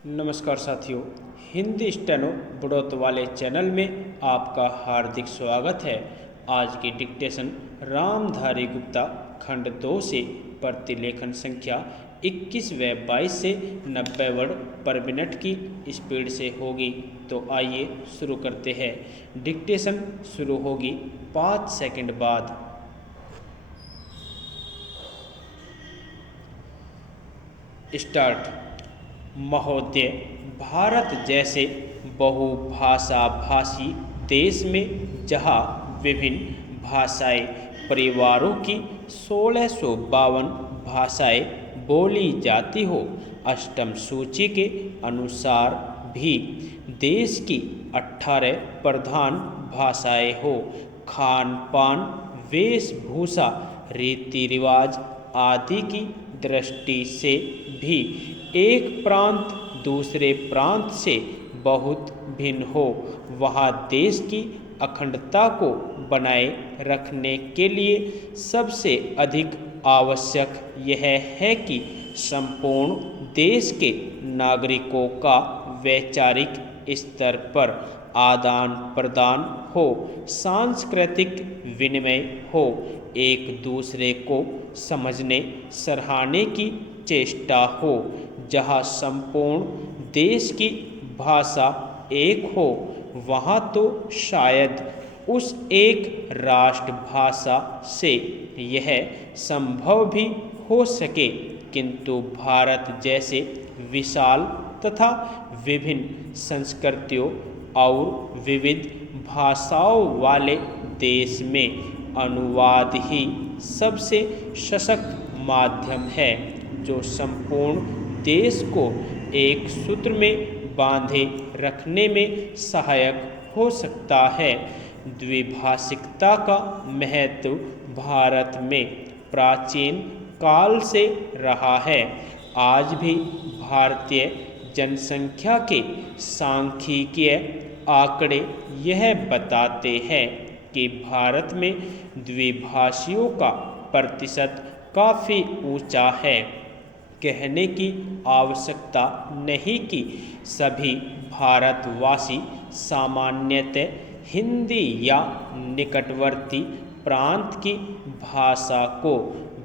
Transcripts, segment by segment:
नमस्कार साथियों, हिंदी स्टेनो बढ़ोत वाले चैनल में आपका हार्दिक स्वागत है। आज की डिक्टेशन रामधारी गुप्ता खंड 2 से प्रतिलेखन संख्या 21 व 22 से 90 वर्ड पर मिनट की स्पीड से होगी। तो आइए शुरू करते हैं। डिक्टेशन शुरू होगी 5 सेकंड बाद। स्टार्ट। महोदय, भारत जैसे बहुभाषा भाषी देश में जहाँ विभिन्न भाषाई परिवारों की 1652 भाषाएं बोली जाती हो, अष्टम सूची के अनुसार भी देश की 18 प्रधान भाषाएं हो। खान पान, वेशभूषा, रीति रिवाज आदि की दृष्टि से भी एक प्रांत दूसरे प्रांत से बहुत भिन्न हो, वहाँ देश की अखंडता को बनाए रखने के लिए सबसे अधिक आवश्यक यह है कि संपूर्ण देश के नागरिकों का वैचारिक स्तर पर आदान प्रदान हो, सांस्कृतिक विनिमय हो, एक दूसरे को समझने सराहने की चेष्टा हो। जहाँ संपूर्ण देश की भाषा एक हो, वहाँ तो शायद उस एक राष्ट्रभाषा से यह संभव भी हो सके, किंतु भारत जैसे विशाल तथा विभिन्न संस्कृतियों और विविध भाषाओं वाले देश में अनुवाद ही सबसे सशक्त माध्यम है, जो संपूर्ण देश को एक सूत्र में बांधे रखने में सहायक हो सकता है। द्विभाषिकता का महत्व भारत में प्राचीन काल से रहा है। आज भी भारतीय जनसंख्या के सांख्यिकीय आंकड़े यह बताते हैं कि भारत में द्विभाषियों का प्रतिशत काफ़ी ऊंचा है। कहने की आवश्यकता नहीं कि सभी भारतवासी सामान्यतः हिंदी या निकटवर्ती प्रांत की भाषा को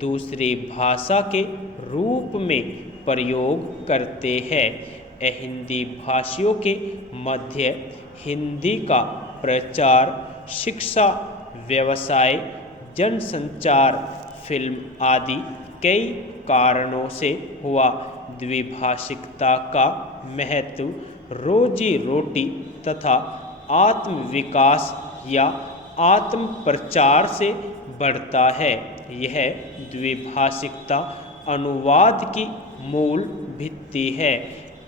दूसरी भाषा के रूप में प्रयोग करते हैं। हिंदी भाषियों के मध्य हिंदी का प्रचार शिक्षा, व्यवसाय, जनसंचार, फिल्म आदि कई कारणों से हुआ। द्विभाषिकता का महत्व रोजी रोटी तथा आत्मविकास या आत्म प्रचार से बढ़ता है। यह द्विभाषिकता अनुवाद की मूल भित्ति है।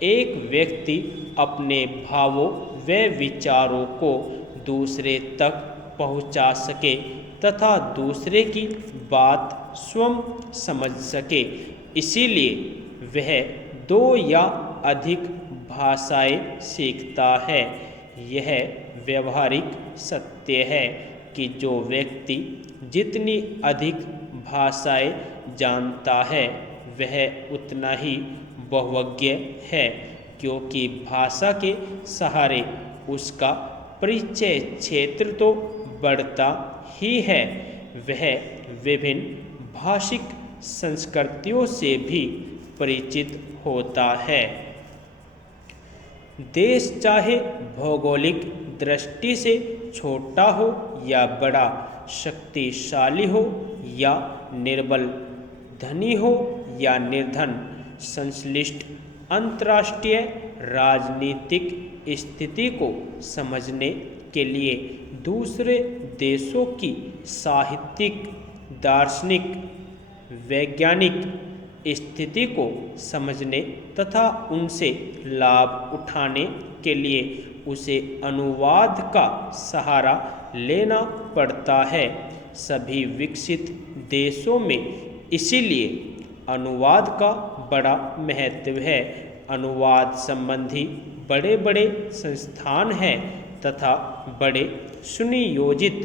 एक व्यक्ति अपने भावों व विचारों को दूसरे तक पहुंचा सके तथा दूसरे की बात स्वयं समझ सके, इसीलिए वह 2 या अधिक भाषाएं सीखता है। यह व्यवहारिक सत्य है कि जो व्यक्ति जितनी अधिक भाषाएं जानता है, वह उतना ही बहुज्ञ है, क्योंकि भाषा के सहारे उसका परिचय क्षेत्र तो बढ़ता ही है, वह विभिन्न भाषिक संस्कृतियों से भी परिचित होता है। देश चाहे भौगोलिक दृष्टि से छोटा हो या बड़ा, शक्तिशाली हो या निर्बल, धनी हो या निर्धन, संश्लिष्ट अंतर्राष्ट्रीय राजनीतिक स्थिति को समझने के लिए दूसरे देशों की साहित्यिक, दार्शनिक, वैज्ञानिक स्थिति को समझने तथा उनसे लाभ उठाने के लिए उसे अनुवाद का सहारा लेना पड़ता है। सभी विकसित देशों में इसीलिए अनुवाद का बड़ा महत्व है। अनुवाद संबंधी बड़े बड़े संस्थान हैं तथा बड़े सुनियोजित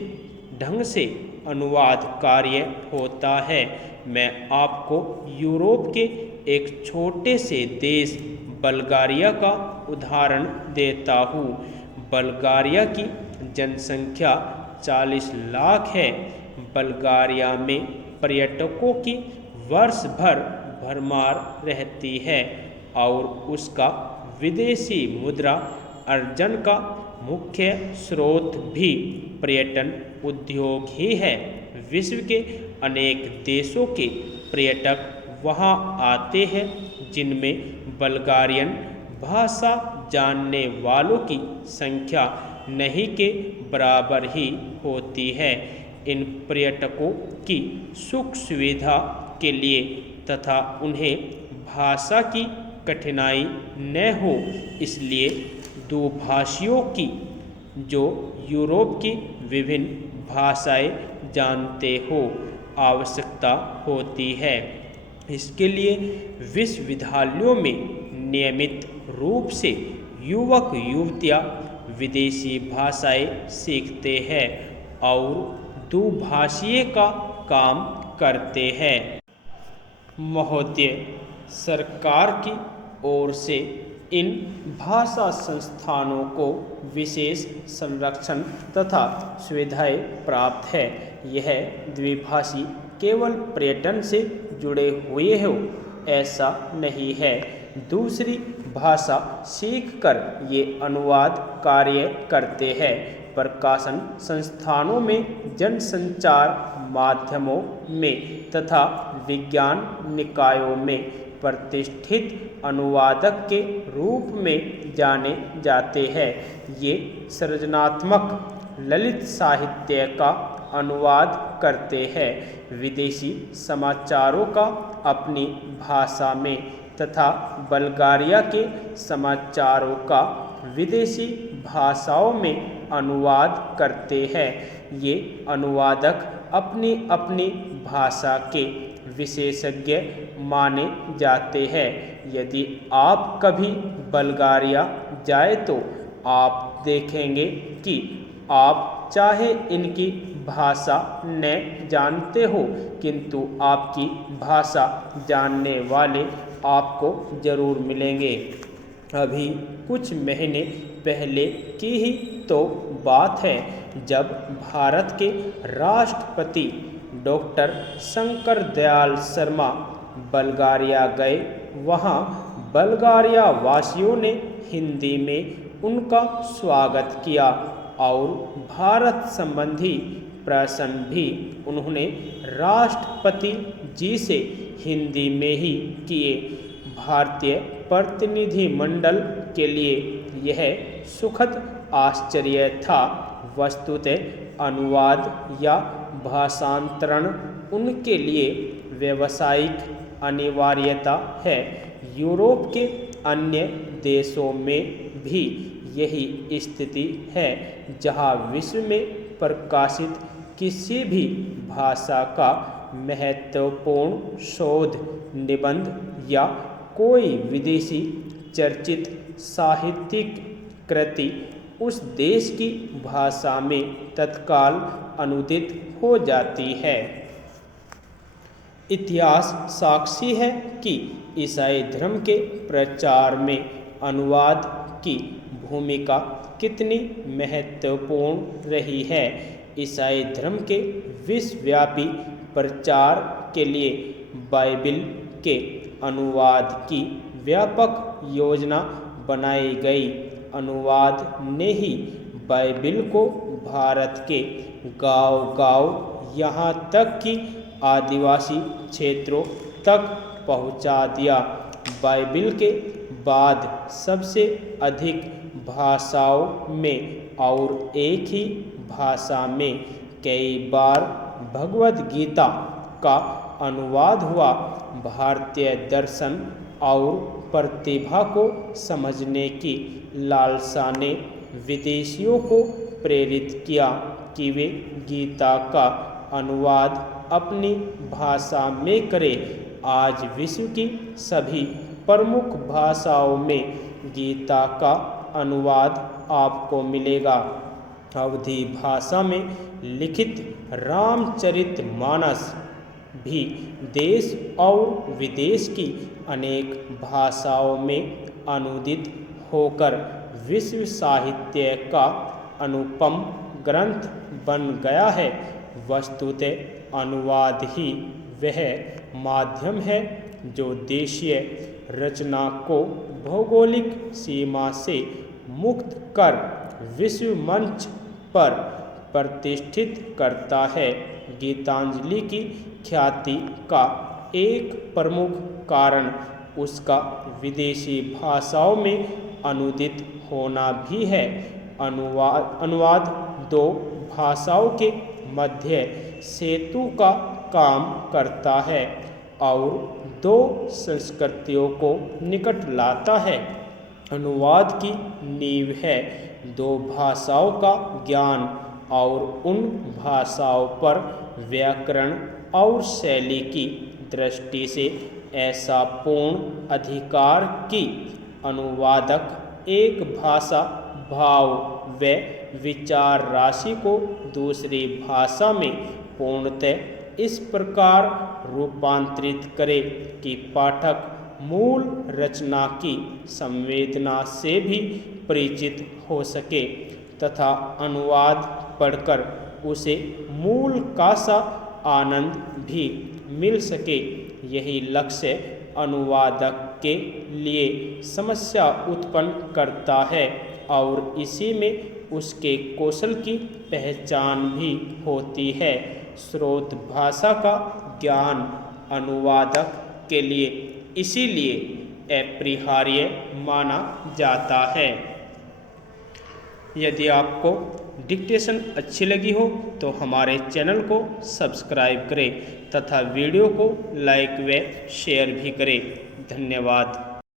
ढंग से अनुवाद कार्य होता है। मैं आपको यूरोप के एक छोटे से देश बल्गारिया का उदाहरण देता हूँ। बल्गारिया की जनसंख्या 40 लाख है। बल्गारिया में पर्यटकों की वर्ष भर भरमार रहती है और उसका विदेशी मुद्रा अर्जन का मुख्य स्रोत भी पर्यटन उद्योग ही है। विश्व के अनेक देशों के पर्यटक वहाँ आते हैं, जिनमें बल्गारियन भाषा जानने वालों की संख्या नहीं के बराबर ही होती है। इन पर्यटकों की सुख सुविधा के लिए तथा उन्हें भाषा की कठिनाई न हो, इसलिए दुभाषियों की, जो यूरोप की विभिन्न भाषाएं जानते हो, आवश्यकता होती है। इसके लिए विश्वविद्यालयों में नियमित रूप से युवक युवतियाँ विदेशी भाषाएं सीखते हैं और दुभाषीय का काम करते हैं। महोदय, सरकार की ओर से इन भाषा संस्थानों को विशेष संरक्षण तथा सुविधाएं प्राप्त है। यह द्विभाषी केवल पर्यटन से जुड़े हुए हो, ऐसा नहीं है। दूसरी भाषा सीखकर ये अनुवाद कार्य करते हैं। प्रकाशन संस्थानों में, जनसंचार माध्यमों में तथा विज्ञान निकायों में प्रतिष्ठित अनुवादक के रूप में जाने जाते हैं। ये सृजनात्मक ललित साहित्य का अनुवाद करते हैं। विदेशी समाचारों का अपनी भाषा में तथा बल्गारिया के समाचारों का विदेशी भाषाओं में अनुवाद करते हैं। ये अनुवादक अपनी अपनी भाषा के विशेषज्ञ माने जाते हैं। यदि आप कभी बल्गारिया जाए तो आप देखेंगे कि आप चाहे इनकी भाषा न जानते हो, किंतु आपकी भाषा जानने वाले आपको जरूर मिलेंगे। अभी कुछ महीने पहले की ही तो बात है, जब भारत के राष्ट्रपति डॉक्टर शंकर दयाल शर्मा बल्गारिया गए। वहाँ बल्गारिया वासियों ने हिंदी में उनका स्वागत किया और भारत संबंधी प्रश्न भी उन्होंने राष्ट्रपति जी से हिंदी में ही किए। भारतीय प्रतिनिधिमंडल के लिए यह सुखद आश्चर्य था। वस्तुतः अनुवाद या भाषांतरण उनके लिए व्यावसायिक अनिवार्यता है। यूरोप के अन्य देशों में भी यही स्थिति है, जहाँ विश्व में प्रकाशित किसी भी भाषा का महत्वपूर्ण शोध निबंध या कोई विदेशी चर्चित साहित्यिक कृति उस देश की भाषा में तत्काल अनुदित हो जाती है। इतिहास साक्षी है कि ईसाई धर्म के प्रचार में अनुवाद की भूमिका कितनी महत्वपूर्ण रही है। ईसाई धर्म के विश्वव्यापी प्रचार के लिए बाइबिल के अनुवाद की व्यापक योजना बनाई गई। अनुवाद ने ही बाइबिल को भारत के गांव-गांव, यहाँ तक कि आदिवासी क्षेत्रों तक पहुँचा दिया। बाइबिल के बाद सबसे अधिक भाषाओं में और एक ही भाषा में कई बार भगवद गीता का अनुवाद हुआ। भारतीय दर्शन और प्रतिभा को समझने की लालसा ने विदेशियों को प्रेरित किया कि वे गीता का अनुवाद अपनी भाषा में करें। आज विश्व की सभी प्रमुख भाषाओं में गीता का अनुवाद आपको मिलेगा। अवधी भाषा में लिखित रामचरितमानस भी देश और विदेश की अनेक भाषाओं में अनुदित होकर विश्व साहित्य का अनुपम ग्रंथ बन गया है। वस्तुतः अनुवाद ही वह माध्यम है जो देशीय रचना को भौगोलिक सीमा से मुक्त कर विश्व मंच पर प्रतिष्ठित करता है। गीतांजलि की ख्याति का एक प्रमुख कारण उसका विदेशी भाषाओं में अनुदित होना भी है। अनुवाद दो भाषाओं के मध्य सेतु का काम करता है और दो संस्कृतियों को निकट लाता है। अनुवाद की नींव है दो भाषाओं का ज्ञान और उन भाषाओं पर व्याकरण और शैली की दृष्टि से ऐसा पूर्ण अधिकार कि अनुवादक एक भाषा भाव व विचार राशि को दूसरी भाषा में पूर्णतः इस प्रकार रूपांतरित करे कि पाठक मूल रचना की संवेदना से भी परिचित हो सके तथा अनुवाद पढ़कर उसे मूल का सा आनंद भी मिल सके। यही लक्ष्य अनुवादक के लिए समस्या उत्पन्न करता है और इसी में उसके कौशल की पहचान भी होती है। स्रोत भाषा का ज्ञान अनुवादक के लिए इसीलिए अपरिहार्य माना जाता है। यदि आपको डिक्टेशन अच्छी लगी हो तो हमारे चैनल को सब्सक्राइब करें तथा वीडियो को लाइक व शेयर भी करें। धन्यवाद।